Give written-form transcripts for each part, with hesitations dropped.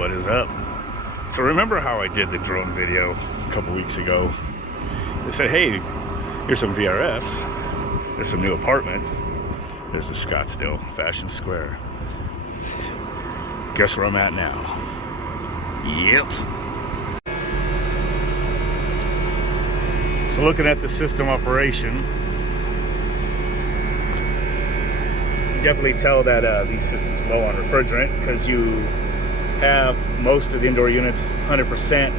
What is up? So remember how I did the drone video a couple weeks ago? They said, hey, here's some VRFs. There's some new apartments. There's the Scottsdale Fashion Square. Guess where I'm at now? Yep. So looking at the system operation, you definitely tell that these systems low on refrigerant because you have most of the indoor units 100%,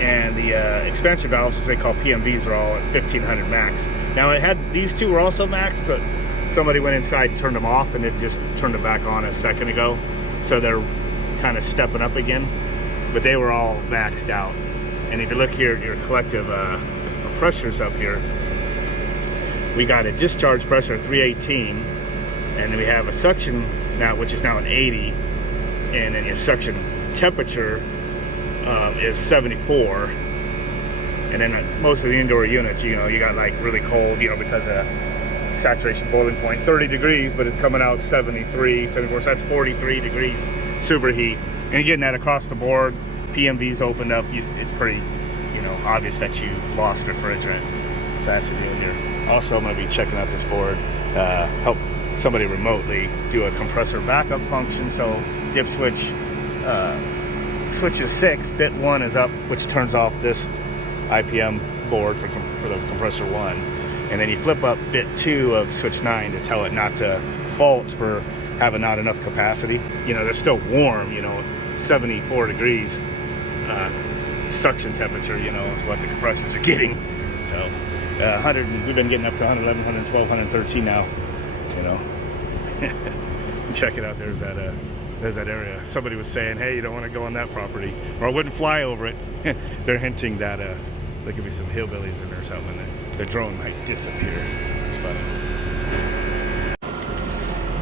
and the expansion valves, which they call PMVs, are all at 1500 max. Now it had, these two were also max, but somebody went inside and turned them off and it just turned them back on a second ago. So they're kind of stepping up again, but they were all maxed out. And if you look here at your collective pressures up here, we got a discharge pressure of 318, and then we have a suction now, which is now an 80, and then your suction temperature is 74. And then most of the indoor units, you know, you got like really cold, you know, because of saturation boiling point 30 degrees, but it's coming out 73, 74, so that's 43 degrees superheat. And you're getting that across the board. PMV's opened up, it's pretty, you know, obvious that you lost refrigerant. So that's the deal here. Also, I'm going to be checking out this board, help somebody remotely do a compressor backup function. So dip switch switches 6, bit 1 is up, which turns off this IPM board for the compressor 1. And then you flip up bit 2 of switch 9 to tell it not to fault for having not enough capacity. You know, they're still warm, you know, 74 degrees suction temperature, you know, is what the compressors are getting. So 100, we've been getting up to 111, 112, 113 now, you know. Check it out, there's that area. Somebody was saying, hey, you don't want to go on that property, or I wouldn't fly over it. They're hinting that there could be some hillbillies in there or something, and the drone might disappear. It's funny.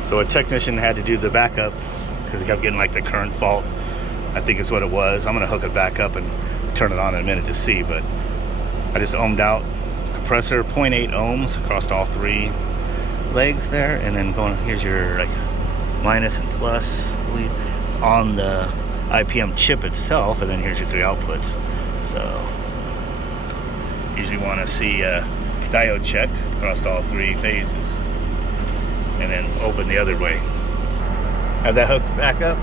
So a technician had to do the backup because he kept getting like the current fault, I think is what it was. I'm gonna hook it back up and turn it on in a minute to see, but I just ohmed out compressor 0.8 ohms across all 3 legs there, and then going, here's your like minus and plus on the IPM chip itself, and then here's your 3 outputs. So usually want to see a diode check across all 3 phases, and then open the other way. Have that hooked back up,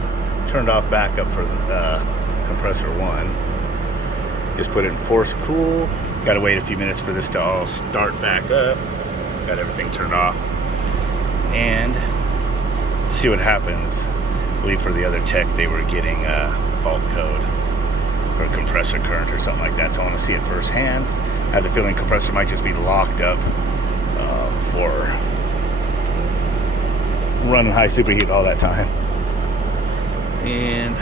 turned off backup for the compressor 1. Just put it in force cool. Got to wait a few minutes for this to all start back up. Got everything turned off, and see what happens. I believe for the other tech they were getting a fault code for compressor current or something like that, so I want to see it firsthand. I have the feeling compressor might just be locked up for running high superheat all that time, and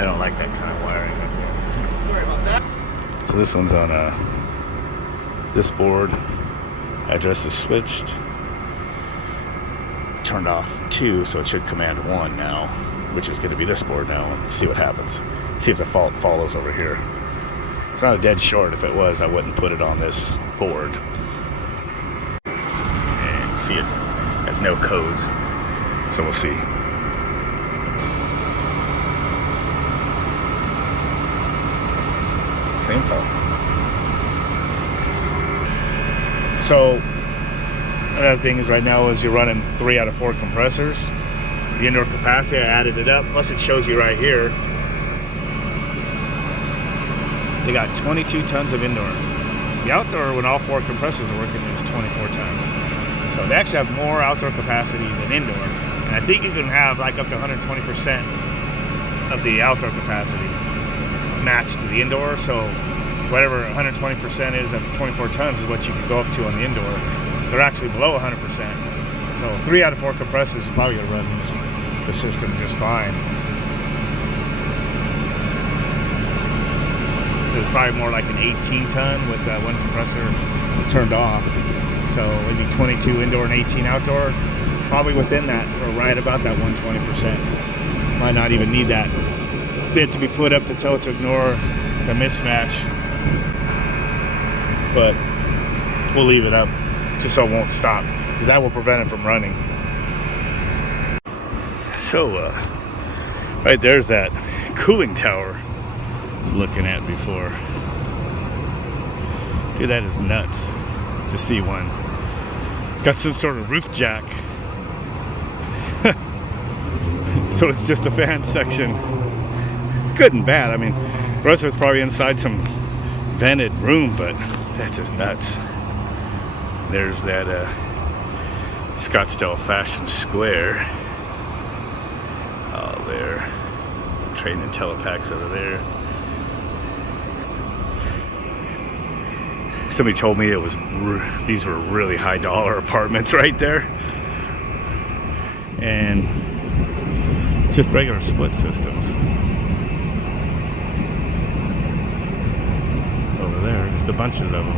I don't like that kind of wiring up there. Sorry about that. So this one's on this board. Address is switched, turned off 2, so it should command 1 now, which is going to be this board now. Let's see what happens. See if the fault follows over here. It's not a dead short. If it was, I wouldn't put it on this board. And see, it has no codes, so we'll see. Same fault. So another thing is right now is you're running 3 out of 4 compressors. The indoor capacity, I added it up, plus it shows you right here. They got 22 tons of indoor. The outdoor, when all 4 compressors are working, is 24 tons. So they actually have more outdoor capacity than indoor. And I think you can have like up to 120% of the outdoor capacity matched to the indoor. So whatever 120% is of 24 tons is what you can go up to on the indoor. They're actually below 100%. So 3 out of 4 compressors are probably going to run the system just fine. It's probably more like an 18 ton with that 1 compressor turned off. So maybe 22 indoor and 18 outdoor. Probably within that, or right about that 120%. Might not even need that bit to be put up to tell it to ignore the mismatch. But we'll leave it up just so it won't stop, because that will prevent it from running. So, right there's that cooling tower I was looking at before. Dude, that is nuts to see one. It's got some sort of roof jack. So it's just a fan section. It's good and bad. I mean, the rest of it's probably inside some vented room, but that's just nuts. There's that Scottsdale Fashion Square. Oh, there. Some trading and telepacks over there. Somebody told me it was these were really high dollar apartments right there, and just regular split systems over there. Just a bunches of them.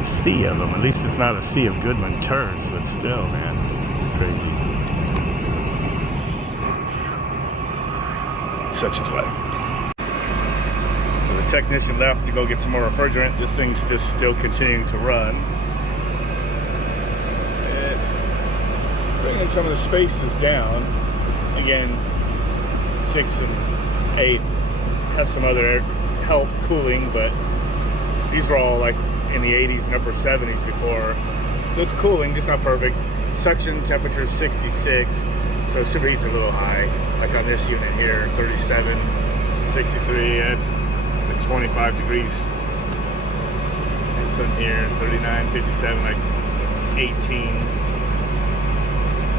A sea of them. At least it's not a sea of Goodman turds, but still, man, it's crazy. Such is life. So the technician left to go get some more refrigerant. This thing's just still continuing to run. It's bringing some of the spaces down. Again, 6 and 8 have some other help cooling, but these were all like in the 80s and upper 70s before. So it's cooling, just not perfect. Suction temperature is 66, so superheat's a little high. Like on this unit here, 37, 63, that's like 25 degrees. This one here, 39, 57, like 18.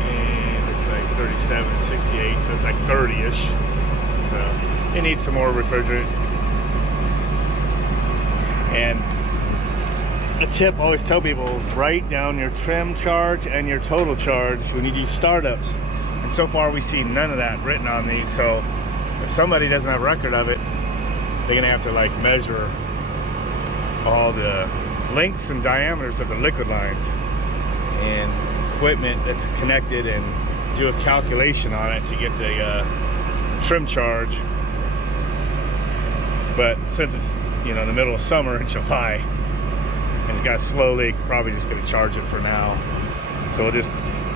And it's like 37, 68, so it's like 30-ish. So it needs some more refrigerant. And a tip I always tell people is write down your trim charge and your total charge when you do startups. And so far we see none of that written on these, so if somebody doesn't have a record of it, they're gonna have to like measure all the lengths and diameters of the liquid lines and equipment that's connected and do a calculation on it to get the trim charge. But since it's, you know, in the middle of summer in July, and it's got slow leak, probably just gonna charge it for now. So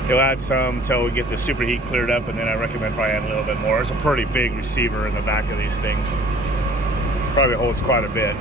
he'll add some until we get the superheat cleared up, and then I recommend probably add a little bit more. It's a pretty big receiver in the back of these things. Probably holds quite a bit.